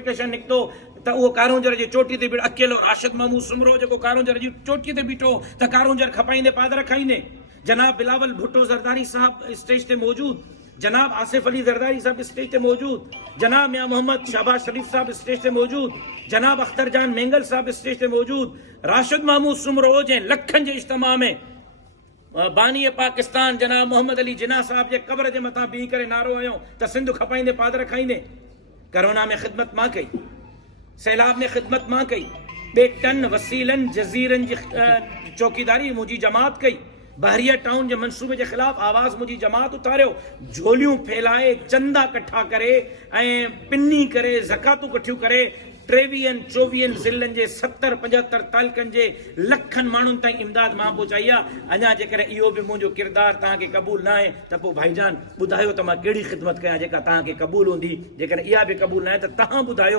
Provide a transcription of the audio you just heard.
निकितो त उहो कारोंजर जी चोटी ते बीठो अकेलो राशिद महमूद सुमरो जेको कारोंजर जी चोटी ते बीठो त कारोंजर खपाईंदे पादर खाईंदे। जनाब बिलावल भुट्टो ज़रदारी साहब स्टेज ते मौजूद, जनाब आसिफ अली ज़रदारी साहब स्टेज ते मौजूद, जनाब मियां मोहम्मद शहबाज शरीफ साहब स्टेज ते मौजूद, जनाब अख्तर जान मेंगल साहब स्टेज ते मौजूद। राशिद महमूद सुमरो जे लखन जे इज्तिमा में बानी पाकिस्तान जनाब मोहम्मद अली जिन्ना साहब जे कब्र जे मथां बीह करे नारो हयो त सिंध खपाईंदे पादर खाईंदे। कोरोना में खिदमत मां कई, सैलाब में खिदमत मां कई, बेटन वसीलन जजीरन जी चौकीदारी मुझी जमात कई, बहरिया टाउन के मनसूबे के खिलाफ आवाज मुझी जमात उतारियो, झोलियों फैलाए चंदा कट्ठा करे पिन्नी करे ज़कातूं कठियूं करे 23-24 ज़िलनि जे 70-75 तालुकनि जे लखनि माण्हुनि ताईं इमदाद मां पहुचाई आहे। अञा जेकर इहो बि मुंहिंजो किरदारु तव्हांखे क़बूल न आहे त पोइ भाईजान ॿुधायो त मां कहिड़ी ख़िदमत कयां जेका तव्हांखे क़बूल हूंदी। जेकर इहा बि क़बूल न आहे त तव्हां ॿुधायो।